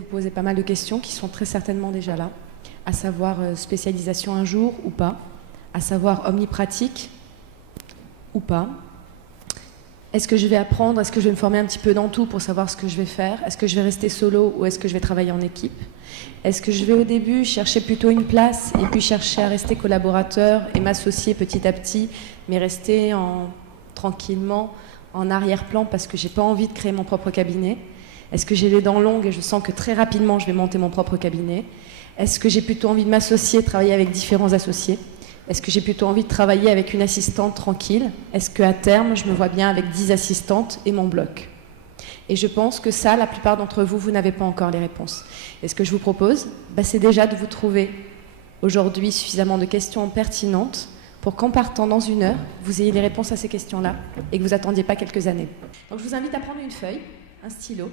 vous poser pas mal de questions qui sont très certainement déjà là, à savoir spécialisation un jour ou pas, à savoir omnipratique ou pas. Est-ce que je vais apprendre, est-ce que je vais me former un petit peu dans tout pour savoir ce que je vais faire? Est-ce que je vais rester solo ou est-ce que je vais travailler en équipe? Est-ce que je vais au début chercher plutôt une place et puis chercher à rester collaborateur et m'associer petit à petit, mais rester tranquillement en arrière-plan parce que j'ai pas envie de créer mon propre cabinet? Est-ce que j'ai les dents longues et je sens que très rapidement je vais monter mon propre cabinet? Est-ce que j'ai plutôt envie de m'associer, travailler avec différents associés? Est-ce que j'ai plutôt envie de travailler avec une assistante tranquille? Est-ce qu'à terme, je me vois bien avec 10 assistantes et mon bloc? Et je pense que ça, la plupart d'entre vous, vous n'avez pas encore les réponses. Et ce que je vous propose, c'est déjà de vous trouver aujourd'hui suffisamment de questions pertinentes pour qu'en partant dans 1 heure, vous ayez les réponses à ces questions-là et que vous n'attendiez pas quelques années. Donc je vous invite à prendre une feuille, un stylo,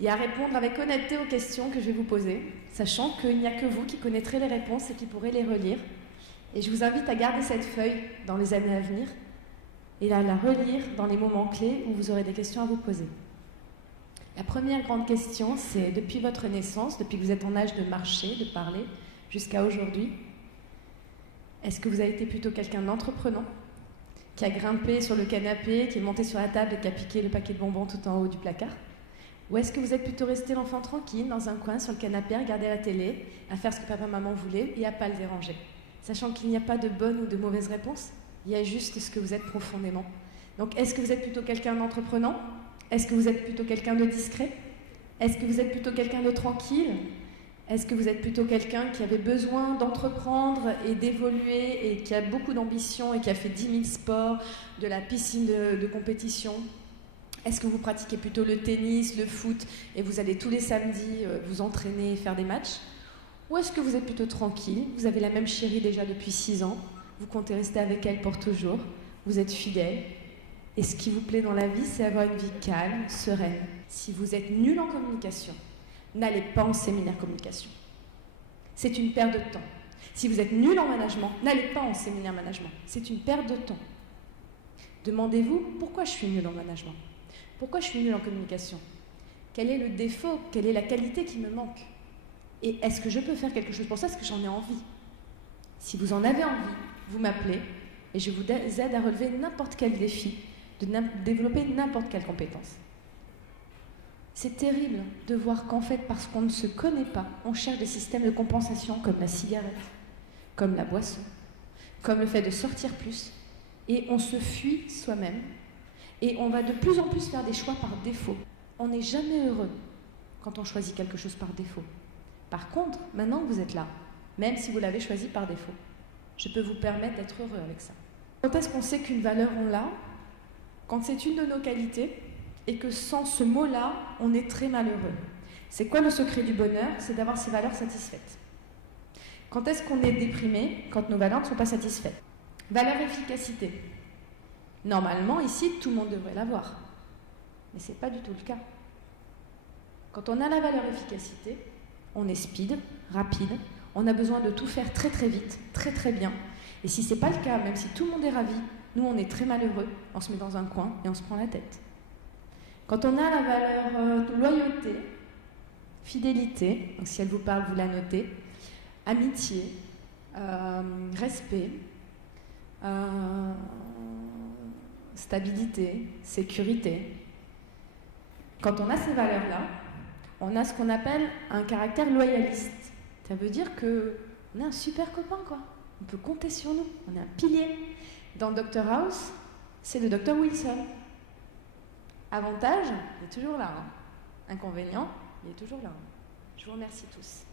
et à répondre avec honnêteté aux questions que je vais vous poser, sachant qu'il n'y a que vous qui connaîtrez les réponses et qui pourrez les relire. Et je vous invite à garder cette feuille dans les années à venir et à la relire dans les moments clés où vous aurez des questions à vous poser. La première grande question, c'est depuis votre naissance, depuis que vous êtes en âge de marcher, de parler, jusqu'à aujourd'hui, est-ce que vous avez été plutôt quelqu'un d'entreprenant, qui a grimpé sur le canapé, qui est monté sur la table et qui a piqué le paquet de bonbons tout en haut du placard? Ou est-ce que vous êtes plutôt resté l'enfant tranquille, dans un coin, sur le canapé, à regarder la télé, à faire ce que papa et maman voulaient et à ne pas le déranger? Sachant qu'il n'y a pas de bonne ou de mauvaise réponse, il y a juste ce que vous êtes profondément. Donc, est-ce que vous êtes plutôt quelqu'un d'entreprenant? Est-ce que vous êtes plutôt quelqu'un de discret? Est-ce que vous êtes plutôt quelqu'un de tranquille? Est-ce que vous êtes plutôt quelqu'un qui avait besoin d'entreprendre et d'évoluer et qui a beaucoup d'ambition et qui a fait 10 000 sports, de la piscine de compétition? Est-ce que vous pratiquez plutôt le tennis, le foot et vous allez tous les samedis vous entraîner et faire des matchs? Ou est-ce que vous êtes plutôt tranquille, vous avez la même chérie déjà depuis 6 ans, vous comptez rester avec elle pour toujours, vous êtes fidèle, et ce qui vous plaît dans la vie, c'est avoir une vie calme, sereine. Si vous êtes nul en communication, n'allez pas en séminaire communication. C'est une perte de temps. Si vous êtes nul en management, n'allez pas en séminaire management. C'est une perte de temps. Demandez-vous pourquoi je suis nul en management? Pourquoi je suis nul en communication? Quel est le défaut? Quelle est la qualité qui me manque? Et est-ce que je peux faire quelque chose pour ça? Est-ce que j'en ai envie? Si vous en avez envie, vous m'appelez et je vous aide à relever n'importe quel défi, de développer n'importe quelle compétence. C'est terrible de voir qu'en fait, parce qu'on ne se connaît pas, on cherche des systèmes de compensation comme la cigarette, comme la boisson, comme le fait de sortir plus, et on se fuit soi-même, et on va de plus en plus faire des choix par défaut. On n'est jamais heureux quand on choisit quelque chose par défaut. Par contre, maintenant que vous êtes là, même si vous l'avez choisi par défaut, je peux vous permettre d'être heureux avec ça. Quand est-ce qu'on sait qu'une valeur, on l'a? Quand c'est une de nos qualités et que sans ce mot-là, on est très malheureux. C'est quoi le secret du bonheur? C'est d'avoir ses valeurs satisfaites. Quand est-ce qu'on est déprimé? Quand nos valeurs ne sont pas satisfaites. Valeur efficacité. Normalement, ici, tout le monde devrait l'avoir. Mais ce n'est pas du tout le cas. Quand on a la valeur efficacité, on est speed, rapide, on a besoin de tout faire très très vite, très très bien. Et si ce n'est pas le cas, même si tout le monde est ravi, nous on est très malheureux, on se met dans un coin et on se prend la tête. Quand on a la valeur de loyauté, fidélité, donc si elle vous parle, vous la notez, amitié, respect, stabilité, sécurité, quand on a ces valeurs-là, on a ce qu'on appelle un caractère loyaliste. Ça veut dire qu'on est un super copain, quoi. On peut compter sur nous, on est un pilier. Dans Dr House, c'est le Dr Wilson. Avantage, il est toujours là. Inconvénient, il est toujours là. Je vous remercie tous.